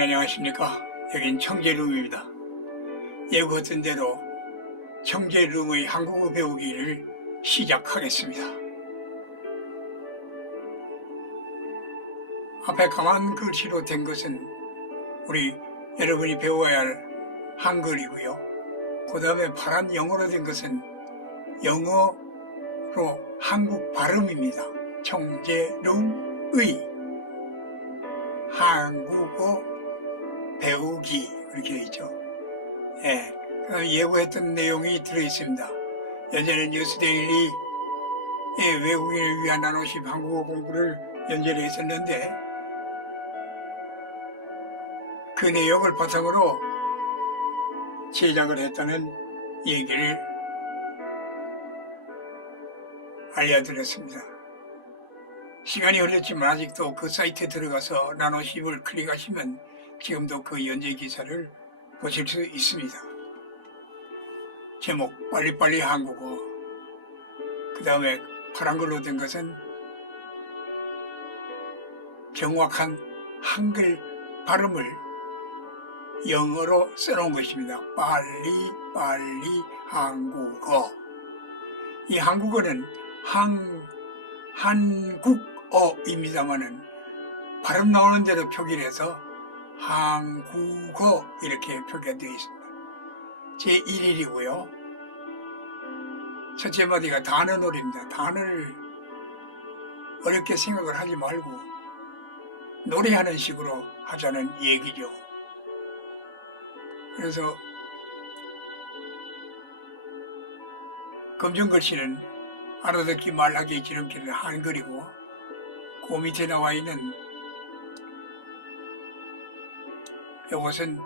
여러분 안녕하십니까? 여긴 청재룸입니다. 예고했던 대로 청재룸의 한국어 배우기를 시작하겠습니다. 앞에 강한 글씨로 된 것은 우리 여러분이 배워야 할 한글이고요. 그 다음에 파란 영어로 된 것은 영어로 한국 발음입니다. 청재룸의 한국어 배우기 이렇게 있죠. 예, 그 예고했던 내용이 들어 있습니다. 예전에 뉴스데일리의 외국인을 위한 나노십 한국어 공부를 연재를 했었는데 그 내용을 바탕으로 제작을 했다는 얘기를 알려드렸습니다. 시간이 흘렀지만 아직도 그 사이트에 들어가서 나노십을 클릭하시면 지금도 그 연재 기사를 보실 수 있습니다. 제목 빨리빨리 한국어 그 다음에 파란 걸로 된 것은 정확한 한글 발음을 영어로 써놓은 것입니다. 빨리 빨리 한국어 이 한국어는 한 한국어입니다만은 발음 나오는 대로 표기를 해서 한국어 이렇게 표기가 되어 있습니다. 제 1일이고요. 첫째 마디가 단어놀이입니다. 단어를 어렵게 생각을 하지 말고 노래하는 식으로 하자는 얘기죠. 그래서 검정글씨는 알아듣기 말하기 지름길을 한글이고 그 밑에 나와 있는 이것은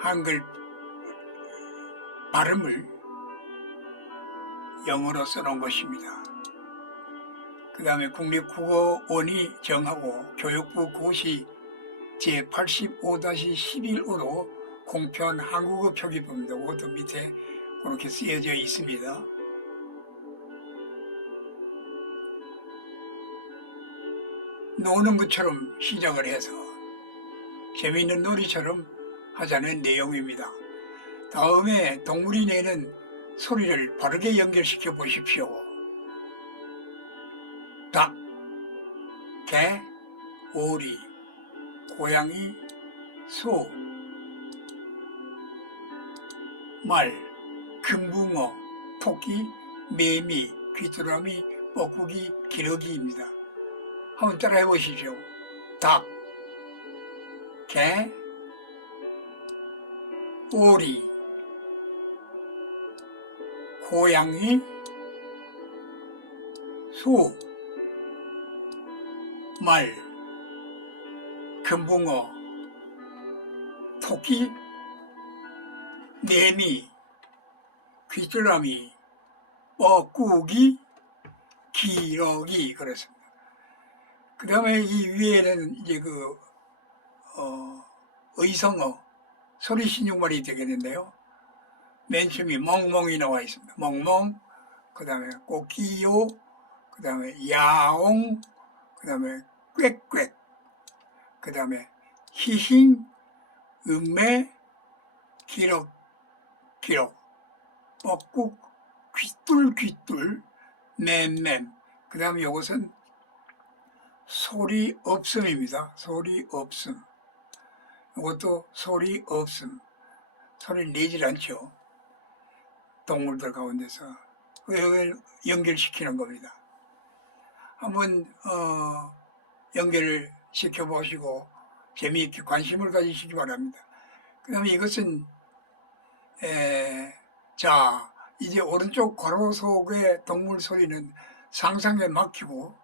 한글 발음을 영어로 써놓은 것입니다. 그 다음에 국립국어원이 정하고 교육부 고시 제85-11호로 공표한 한국어 표기법입니다. 그것도 밑에 그렇게 쓰여져 있습니다. 노는 것처럼 시작을 해서 재미있는 놀이처럼 하자는 내용입니다. 다음에 동물이 내는 소리를 바르게 연결시켜 보십시오. 닭, 개, 오리, 고양이, 소, 말, 금붕어, 토끼, 매미, 귀뚜라미, 뻐꾸기, 기러기입니다. 한번 따라해 보시죠. 닭, 개, 오리, 고양이, 소, 말, 금붕어, 토끼, 매미, 귀뚜라미, 뻐꾸기, 기러기 그렇습니다. 그 다음에 이 위에는 이제 그, 어, 의성어, 소리 신용말이 되겠는데요. 맨 처음에 멍멍이 나와 있습니다. 멍멍, 그 다음에 꼬끼요, 그 다음에 야옹, 그 다음에 꽥꽥, 그 다음에 희힝, 음매, 기럭, 기럭, 뻐꾹, 귀뚤, 귀뚤, 맴맴. 그 다음에 이것은 소리 없음입니다. 소리 없음. 이것도 소리 없음. 소리를 내질 않죠. 동물들 가운데서. 그걸 연결시키는 겁니다. 한번, 어, 연결을 시켜보시고 재미있게 관심을 가지시기 바랍니다. 그 다음에 이것은, 에, 자, 이제 오른쪽 괄호 속의 동물 소리는 상상에 막히고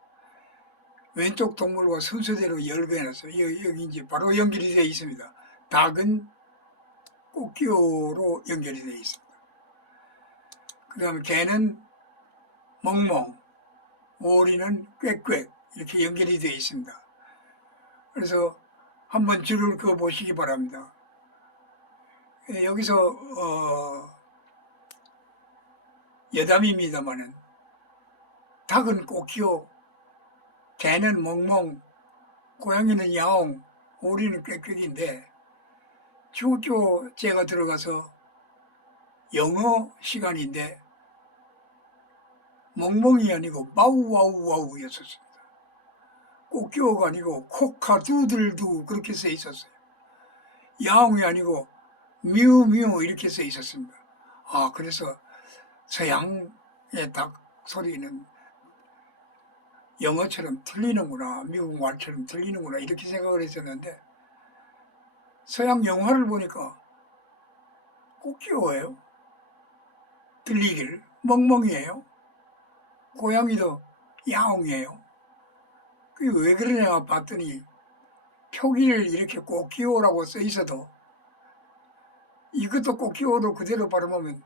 왼쪽 동물과 순서대로 열거해놨어요. 여기, 이제 바로 연결이 되어 있습니다. 닭은 꽃기호로 연결이 되어 있습니다. 그 다음에 개는 멍멍, 오리는 꽥꽥 이렇게 연결이 되어 있습니다. 그래서 한번 줄을 그어 보시기 바랍니다. 예, 여기서 어, 여담입니다만은 닭은 꽃기호 개는 멍멍, 고양이는 야옹, 우리는 꾀꾀인데 중학교 제가 들어가서 영어 시간인데 멍멍이 아니고 마우와우와우였었습니다. 꽃기호가 아니고 코카두들두 그렇게 써 있었어요. 야옹이 아니고 미우미우 이렇게 써 있었습니다. 아 그래서 서양의 닭 소리는 영어처럼 들리는구나 미국 말처럼 들리는구나 이렇게 생각을 했었는데 서양 영화를 보니까 꽃기호예요. 들리길 멍멍이에요. 고양이도 야옹이에요. 그게 왜 그러냐 봤더니 표기를 이렇게 꽃기호라고 써 있어도 이것도 꽃기호로 그대로 발음하면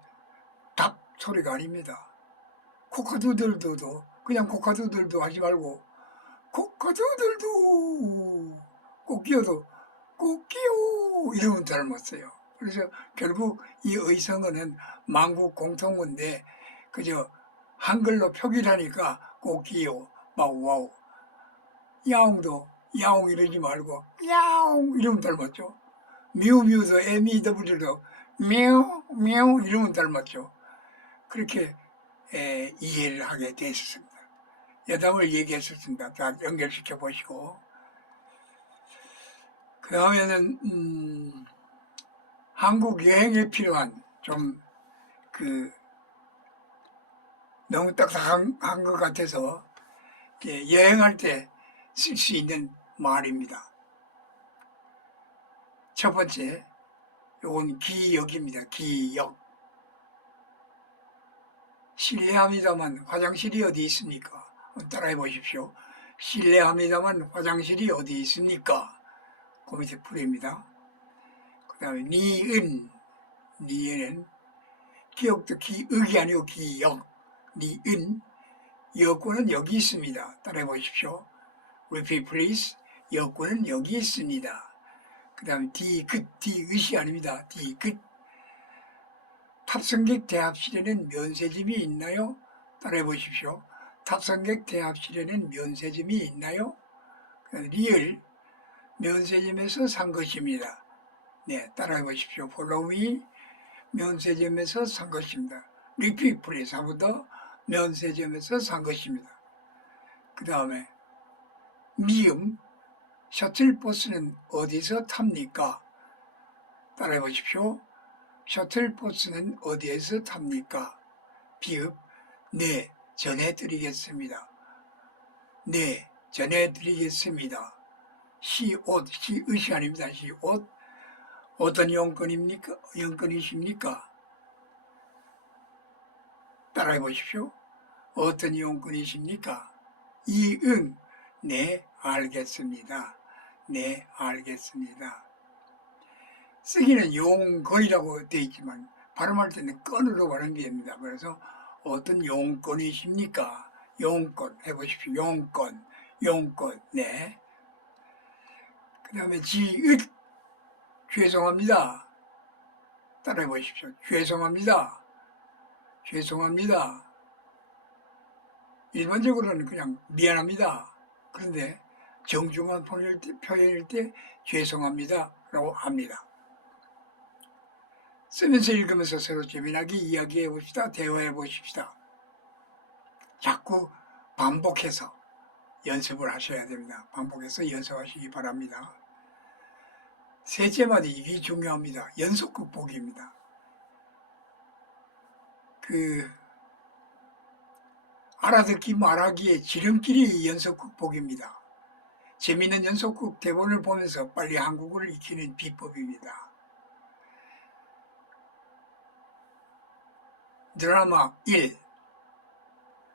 닭 소리가 아닙니다. 코카두들도 그냥 코카두들도 하지 말고 코카두들도 꽃기호도 꽃기호 이러면 닮았어요. 그래서 결국 이 의성어는 만국 공통어인데 그저 한글로 표기를 하니까 꽃기호 마우와우 야옹도 야옹 이러지 말고 야옹 이러면 닮았죠. 미우미우도 MEW도 미우 미우 이러면 닮았죠. 그렇게 에, 이해를 하게 됐었습니다. 여담을 얘기했었습니다. 다 연결시켜 보시고 그 다음에는 음, 한국 여행에 필요한 좀 그 너무 딱딱한 한것 같아서 예, 여행할 때 쓸 수 있는 말입니다. 첫 번째, 요건 기역입니다. 기역. 실례합니다만 화장실이 어디 있습니까? 따라해 보십시오. 실례합니다만 화장실이 어디 있습니까? 그 밑에 풀입니다. 그 다음에 니은, 니은은 기역도 기역이 아니고 기역, 니은, 여권은 여기 있습니다. 따라해 보십시오. Repeat please. 여권은 여기 있습니다. 그 다음에 디귿, 디귿이 아닙니다. 디귿. 탑승객 대합실에는 면세점이 있나요? 따라해 보십시오. 탑승객 대합실에는 면세점이 있나요? 그다음에 리얼, 면세점에서 산 것입니다. 네, 따라해 보십시오. Me. 면세점에서 산 것입니다. 한번 더. 면세점에서 산 것입니다. 그 다음에 미음, 셔틀버스는 어디서 탑니까? 따라해 보십시오. 셔틀버스는 어디에서 탑니까? 비읍, 네, 전해드리겠습니다. 네, 전해드리겠습니다. 시옷, 시의시 아닙니다. 시옷. 어떤 용건입니까? 용건이십니까? 따라해 보십시오. 어떤 용건이십니까? 이응, 네, 알겠습니다. 네, 알겠습니다. 쓰기는 용건이라고 되어 있지만 발음할 때는 건으로 발음됩니다. 그래서 어떤 용건이십니까? 용건 해보십시오. 용건, 용건, 네. 그 다음에 지읒, 죄송합니다. 따라해 보십시오. 죄송합니다. 죄송합니다. 일반적으로는 그냥 미안합니다. 그런데 정중한 표현일 때, 표현일 때 죄송합니다. 라고 합니다. 쓰면서 읽으면서 서로 재미나게 이야기해 봅시다. 대화해 보십시다. 자꾸 반복해서 연습을 하셔야 됩니다. 반복해서 연습하시기 바랍니다. 셋째 마디 이게 중요합니다. 연속 극복입니다. 그 알아듣기 말하기의 지름길이 연속 극복입니다. 재미있는 연속극 대본을 보면서 빨리 한국어를 익히는 비법입니다. 드라마 1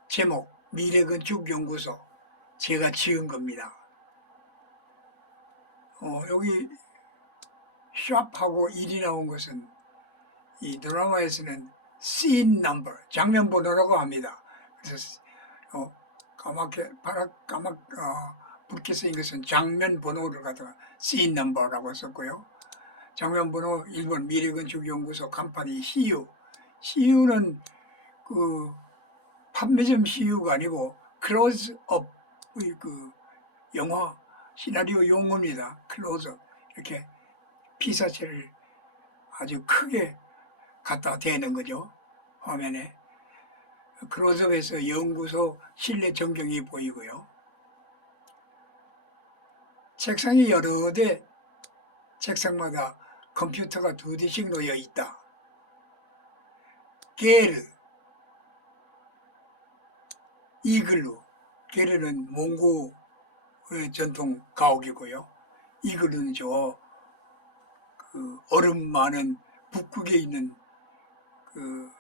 제목 미래건축연구소 제가 지은 겁니다. 어, 여기 샵하고 1이 나온 것은 이 드라마에서는 scene number 장면 번호라고 합니다. 그래서 어, 까맣게 파랗 까맣 어, 붉게 쓰인 것은 장면 번호를 갖다가 scene number라고 썼고요. 장면 번호 1번 미래건축연구소 간판이 CU CU는 그 판매점 CU가 아니고 클로즈 업의 그 영화 시나리오 용어입니다. 클로즈업 이렇게 피사체를 아주 크게 갖다 대는 거죠. 화면에. 클로즈업에서 연구소 실내 전경이 보이고요. 책상이 여러 대, 책상마다 컴퓨터가 두 대씩 놓여 있다. 게르, 이글루, 게르는 몽고의 전통 가옥이고요. 이글루는 저, 그 얼음 많은 북극에 있는 그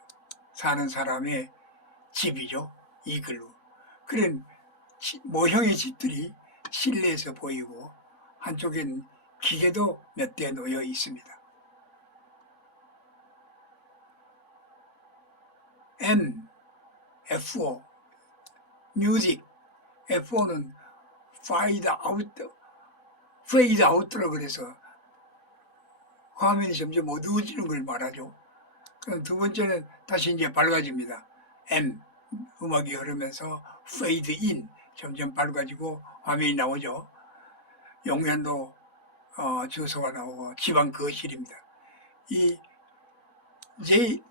사는 사람의 집이죠. 이글루. 그런 지- 모형의 집들이 실내에서 보이고 한쪽엔 기계도 몇 대 놓여 있습니다. M, F5, 뮤직, F5는 fade out, fade out라고 그래서 화면이 점점 어두워지는 걸 말하죠. 그럼 두 번째는 다시 이제 밝아집니다. M, 음악이 흐르면서 fade in, 점점 밝아지고 화면이 나오죠. 용량도 어, 주소가 나오고 지방 거실입니다. 이 J,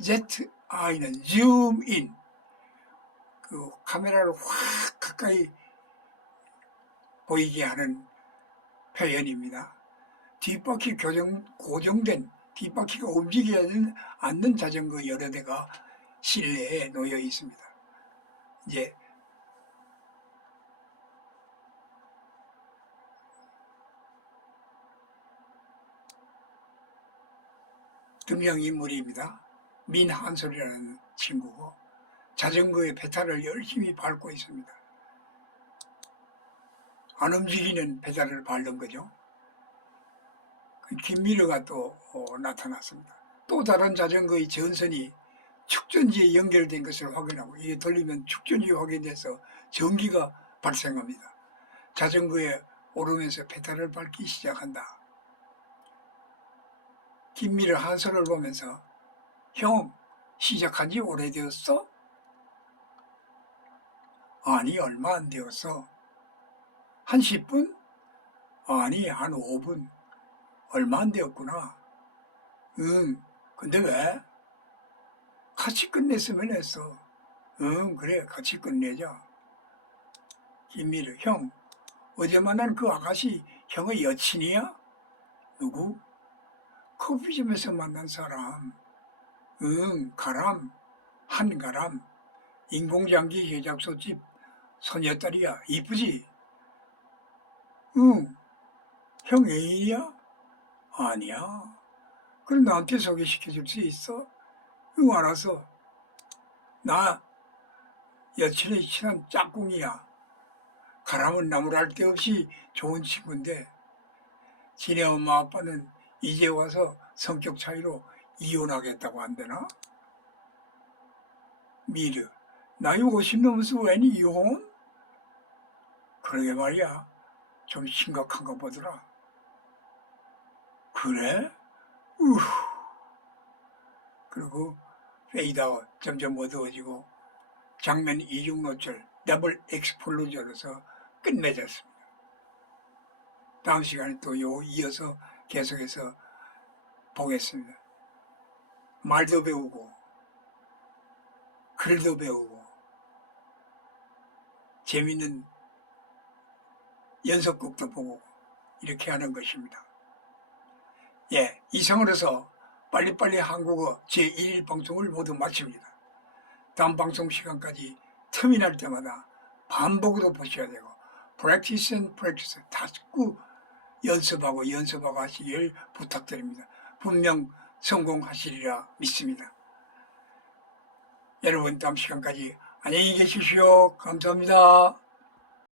Zoom in, 그 카메라를 확 가까이 보이게 하는 표현입니다. 뒷바퀴 교정, 고정된 뒷바퀴가 움직이지 않는 자전거 여러 대가 실내에 놓여 있습니다. 이제 등장인물입니다. 민한솔이라는 친구고 자전거의 페달을 열심히 밟고 있습니다. 안 움직이는 페달을 밟는 거죠. 그 김미르가 또 어, 나타났습니다. 또 다른 자전거의 전선이 축전지에 연결된 것을 확인하고 이게 돌리면 축전이 확인돼서 전기가 발생합니다. 자전거에 오르면서 페달을 밟기 시작한다. 김미르 한솔을 보면서 형 시작한 지 오래되었어? 아니 얼마 안 되었어. 한 10분? 아니 한 5분. 얼마 안 되었구나. 응, 근데 왜? 같이 끝냈으면 했어. 응, 그래, 같이 끝내자. 김미르, 형, 어제 만난 그 아가씨 형의 여친이야? 누구? 커피점에서 만난 사람. 응, 가람, 한가람. 인공장기 제작소집 소녀딸이야. 이쁘지? 응, 형 애인이야? 아니야. 그럼 나한테 소개시켜줄 수 있어? 응, 알았어. 나 여친의 친한 짝꿍이야. 가람은 나무랄 데 없이 좋은 친구인데 지네 엄마 아빠는 이제 와서 성격 차이로 이혼하겠다고 한대나? 미르, 나이 50 넘어서 웬 이혼? 그러게 말이야. 좀 심각한가 보더라. 그래? 우후. 그리고 페이드아웃 점점 어두워지고 장면 이중 노출 더블 엑스플로저로서 끝맺었습니다. 다음 시간에 또 요 이어서 계속해서 보겠습니다. 말도 배우고 글도 배우고 재밌는 연속극도 보고 이렇게 하는 것입니다. 예, 이상으로서 빨리빨리 한국어 제1일 방송을 모두 마칩니다. 다음 방송 시간까지 틈이 날 때마다 반복으로 보셔야 되고 practice and practice 자꾸 연습하고 연습하고 하시길 부탁드립니다. 분명 성공하시리라 믿습니다. 여러분 다음 시간까지 안녕히 계십시오. 감사합니다.